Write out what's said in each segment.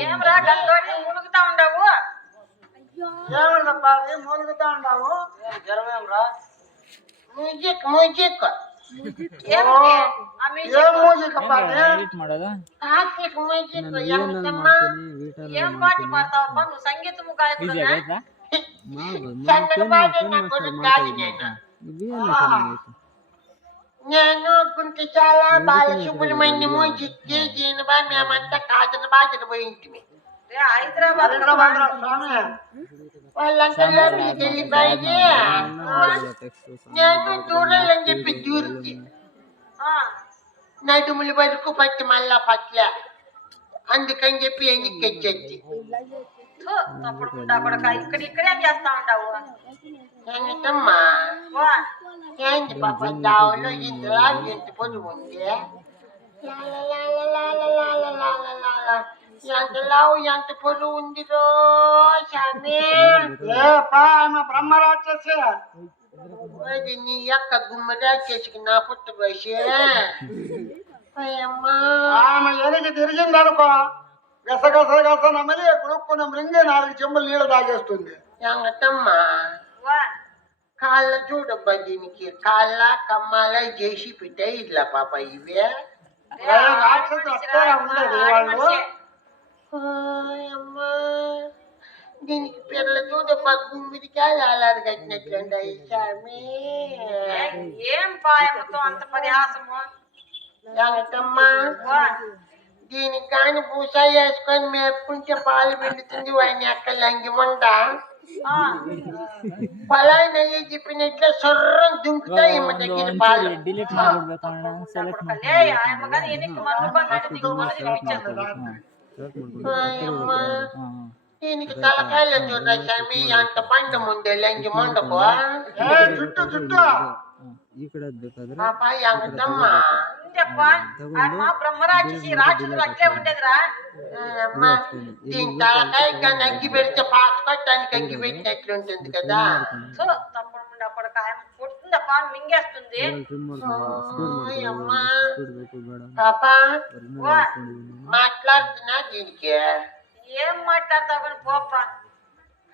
ఏమరా గంతోటి మునుగుతా ఉండవు ఏమన్నా మునుగుతా ఉండవు జ్వరమేమరా మ్యూజిక్ మ్యూజిక్ ఏం పాట పాడతావప్ప నువ్వు సంగీతము గాయకుడు సన్న బాగా కొడుకు కాదు నేను కుంటిచాల బాలసుబ్రహ్మణ్యము జిత్తి దీనివా మేమంతా కాదనబాదన పోయింటిమి హైదరాబాద్ వాళ్ళంతా వెళ్ళిపోయి నేను దూరాలని చెప్పి దూరుకి నడుములు వరకు పట్టి మళ్ళా పట్ల అందుకని చెప్పి ఎన్నికెచ్చేది వచ్చేది థు, తప్పుడు గుండా కొడక ఇక్కడ ఇక్కడేం చేస్తా ఉంటావు ఏంటమ్మా వా, ఏంటి పాప దావులో ఇంతలా ఎంత పొడి ఉంది ఎంత లావు ఎంత పొడి ఉందిరో స్వామి ఏ పా ఆమె బ్రహ్మ రాక్షసి అది నీ యొక్క గుమ్మడా చేసుకు నా పుట్ట బసి అమ్మా ఆమె ఎనికి తిరిగింది అనుకో గసగస గస నమలి గుడుక్కున మృంగి నాలుగు చెంబులు నీళ్ళు తాగేస్తుంది. ఎంగటమ్మా. కాళ్ళ చూడబ్బా దీనికి. కాళ్ళ కమ్మాల చేసి పెట్టాయి ఇట్లా పాప ఇవే. రాక్షసు ఉండదు వాళ్ళు. అమ్మా. దీనికి పిల్ల చూడబ్బా గుమ్మిడికాయలు అలాడు కట్టినట్లుండి స్వామి. ఏ, ఏం పాయముతో అంత పరిహాసము? ఎంగటమ్మా దీనికాని పూసా చేసుకొని మేపుకుంటే పాలు పిండుతుంది వాడిని అక్కడ లంగిమంట పలాయన అయ్యి చెప్పినట్లే సొర్రం దుంకుతాయి ఈమె దగ్గర పాలు దీనికి తలకాయలు చూడ స్వామి అంత పంట ముందే లంగి మండకు చుట్టూ చుట్టూ ఇక్కడ ఉండేదిరా. ఇంకా పెడితే పాత ఉంటుంది కదా. మాట్లాడుతున్నా దీనికి? ఏం మాట్లాడతావు పోపా.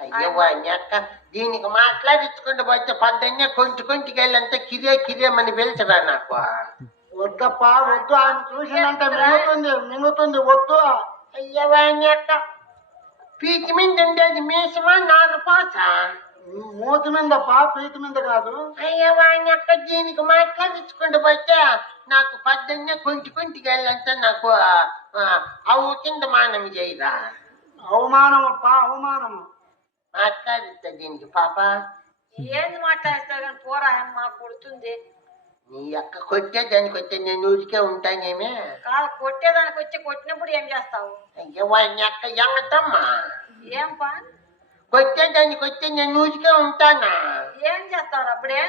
అయ్యో అక్క. దీనికి మాట్లాడించుకుంటూ పోతే పద్దన్నే కొంచెం కొంటికి వెళ్ళంతా కిరే కిరే మని పిలిచరా నాకు? వద్దప్ప వద్దు ఆమె చూసిందంటే మింగుతుంది మింగుతుంది వద్దు. అయ్యో వాణ్ణి అక్క పీకి మీద ఉండేది మీసమా నాగపాస మూతి మీదప్ప పీతి మీద కాదు. అయ్యో వాణ్ణి అక్క దీనికి మాట్లాడించుకుంటూ పోతే నాకు పద్దన్నే కొంటి కొంటికి వెళ్ళంతా నాకు అవు కింద మానం చేయరా? అవమానం అప్ప అవమానము? మాట్లాడిస్తా దీనికి పాప? ఏంది మాట్లాడిస్తావు? కానీ పోరా ఆయమ్మ కొడుతుంది. నీ అక్క కొట్టే దానికి వస్తే నేను ఊరికే ఉంటానేమే. కాదు కొట్టేదానికి వచ్చి కొట్టినప్పుడు ఏం చేస్తావు? అయ్యో వాణ్ణి అక్క ఎంగతమ్మా ఏం పా? కొట్టేదానికి వస్తే నేను ఊరికే ఉంటానా? ఏం చేస్తావు అప్పుడే?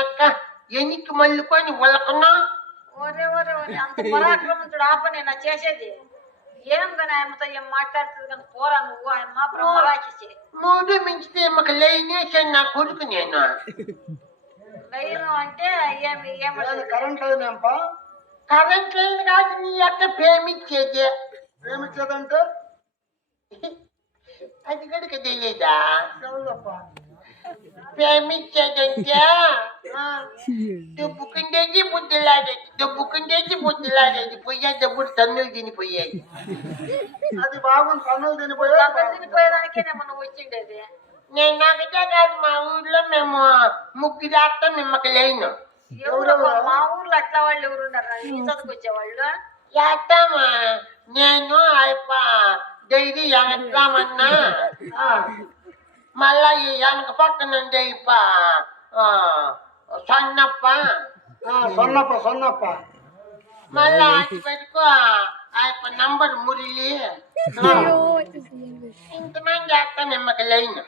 అక్క ఎనికి మల్లుకొని ఉలకనా? ఒరే ఒరే ఒరే అంత పరాక్రమంతుడు ఆప నేను చేసేది. ఏం కానీ ఆయమ్మతో ఏం మాట్లాడుతుంది కానీ పోరా నువ్వు ఆయమ్మ బ్రహ్మరాక్షసి మూడు మించితే మాకు లేనేసాను నా కొడుకు నేను. లైన్ అంటే ఏమి ఏమంటారు కరెంట్ అయినాంప కరెంట్ లైన్ కాదు నీ అక్క ప్రేమించేది. ప్రేమించేదంటే? అది కనుక తెలియదా ఎవరిదప్ప? ప్రేమించేదంటే ఆ, దుబ్బుకుండేది బుద్ధులాడేది. దుబ్బుకుండేది బుద్ధులాడేది. పోయే డబ్బులు తన్నులు తినిపోయేది అది బాగుంది కన్నులు తినిపోయే తినిపోయేదానికే మనం వచ్చిండేది నేను నాకైతే కాదు మా ఊర్లో మేము ముగ్గురు అత్త మిమ్మకి లేను ఎవరు మా ఊర్లో అట్లా వాళ్ళు ఎవరు ఉన్నారు చదువుకు వచ్చేవాళ్ళు అత్తమ్మా నేను అయిప డైరీ ఎనట్లామన్నా మళ్ళా ఈ వెనక పక్కన అయిప సన్నప్ప సొన్నప్ప సొన్నప్ప మళ్ళా అటు వరకు అయిప నంబర్ మురళి ఇంతమంది అత్త మిమ్మకి లేను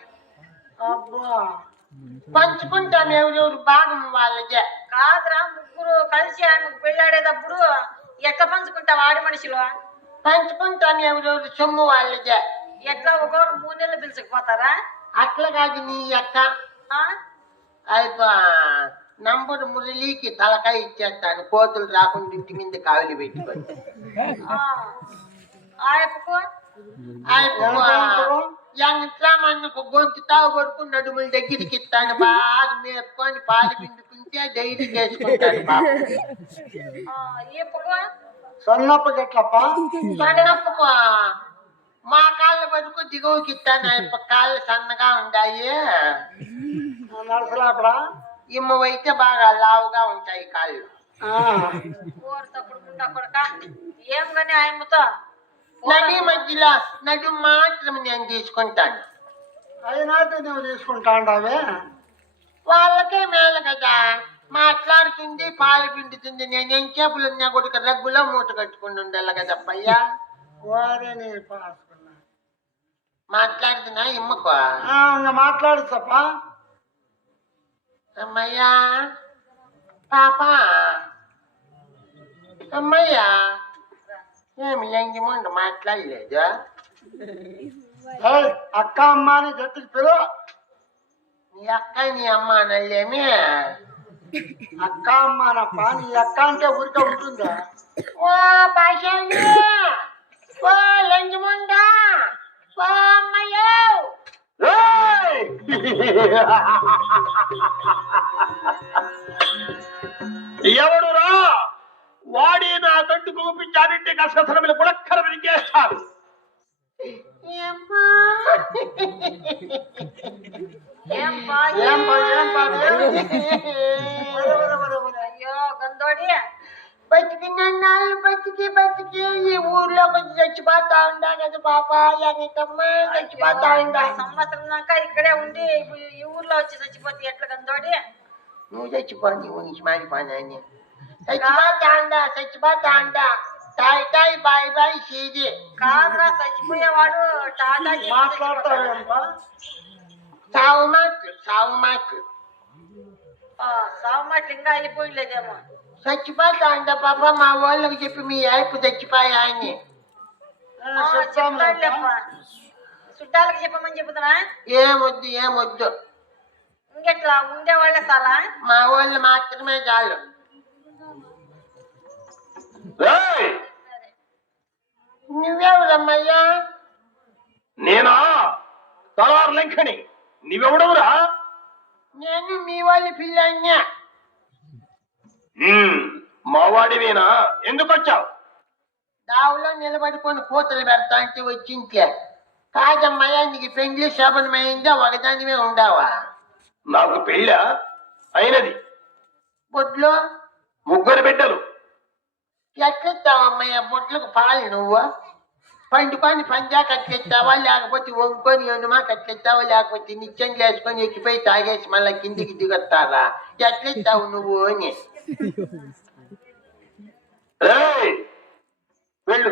పంచుకుంటాం ఎవరెవరు భాగం వాళ్ళదే కాదురా ముగ్గురు కలిసి ఆమెకు పెళ్ళాడేటప్పుడు ఎట్లా పంచుకుంటావు ఆడి మనిషిలో? పంచుకుంటాం ఎవరెవరు సొమ్ము వాళ్ళదే ఎట్లా ఒకరు మూడు నెలలు పిలుచుకుపోతారా? అట్లా కాదు నీ అక్క. ఆ? అయిపో నంబర్ మురళికి తలకాయ ఇచ్చేస్తాను. కోతులు రాకుండా ఇంటి మీద కావిలి పెట్టుకొని. ఆ, ఆయప్పకు ఎంతమందికి గొంతు తావు వరకు నడుముల దగ్గరికి ఇస్తాను బాగా మేపుకొని పాలు పిండుకుంటే డైరీ చేసుకుంటాను బాబు. సన్నప్ప గట్లప్ప? సన్నప్పకు మా కాళ్ళ వరకు దిగువకి ఇస్తాను. ఆయప్ప కాళ్ళు సన్నగా ఉండాయి. నడసలాపడా ఇమ్మవైతే బాగా లావుగా ఉంటాయి కాళ్ళు. కొడక. ఏం కానీ ఆయమ్మతో? నడి మధ్యలో నడు మాత్రం నేను తీసుకుంటాను. అయినాటి నువ్వు తీసుకుంటా ఉంటావే వాళ్ళకే మేలు కదా. మాట్లాడుతుంది పాలు పిండుతుంది నేను ఎంచేపులు ఉన్నా కొడుకు రగ్గులో మూట కట్టుకుని ఉండాలి కదా అబ్బయ్యా పాసుకున్నా. మాట్లాడుతున్నా ఇమ్మకు. మాట్లాడు తప్ప అమ్మయ్యా. పాప. అమ్మయ్యా. ఏమి లంగి ముందు మాట్లాడలేదు? అక్క అమ్మ అని గట్టికి పిలువ నీ అక్క నీ అమ్మ అనలేమి. అక్క అమ్మ అనప్ప? నీ అక్క అంటే ఊరికే ఉంటుందా? ఓ భాషల్ని ఓ ముందా ఓ అమ్మయ్యో. ఎవడురా? వాడి నా తండ్రి చూపించాడంటే కసరసరములు పులక్కర విరిగేస్తారు ఏమ్మా ఏం బా ఏం బా ఏం బా ఏం? ఒరే, ఒరే, ఒరే, ఒరే. అయ్యో గందోడి బతికిన నాళ్ళు బతికి బతికి ఈ ఊర్లో కొంచెం చచ్చిపోతా ఉండా కదా పాప ఎంతమ్మా చచ్చిపోతా ఉండా సంవత్సరం దాకా ఇక్కడే ఉండి ఇప్పుడు ఈ ఊర్లో వచ్చి చచ్చిపోతే ఎట్లా గందోడి నువ్వు చచ్చిపో నువ్వు నుంచి ఉండా తాయి తాయి బాయ్ బాయ్ కాదురా చచ్చిపోయేవాడు టాటా మాట్లాడతావేంపా? సావు మాటలు సావు మాటలు సామాట్లు ఇంకా అయిపోయలేదేమో పాప మా వాళ్ళకి చెప్పి మీ అయిపు చచ్చిపోయా అని. చుట్టాలకు చెప్పమని చెబుతున్నా? ఏమొద్దు ఏమొద్దు. ఇంకెట్లా? ఉండేవాళ్ళే చాలా మా వాళ్ళు మాత్రమే చాలు! నువ్వెవరమ్మయ్యా? నేనా? తలార్ లంకని. నీవెవడవురా నేను మీ వాళ్ళ పిల్లన్యా మావాడివేనా ఎందుకు వచ్చావు దావులో నిలబడుకొని కూతలు పెడతా అంటే వచ్చింట్లే కాదమ్మయ్యా నీకు పెండ్లి శోభనమైందా ఒకదానివే ఉండావా? నాకు పెళ్ళ? అయినది. బొడ్లో? ముగ్గురు బిడ్డలు. ఎట్లెత్తావమ్మయ్యా బొడ్లకు పాలు నువ్వు? పండుకొని పంజా కట్లెత్తావా లేకపోతే వంకొని ఎనుమా కట్లెత్తావా లేకపోతే నిత్యం చేసుకొని ఎక్కిపోయి తాగేసి మళ్ళీ కిందికి దిగొస్తారా? ఎట్లెత్తావు నువ్వు అని! వెళ్ళు.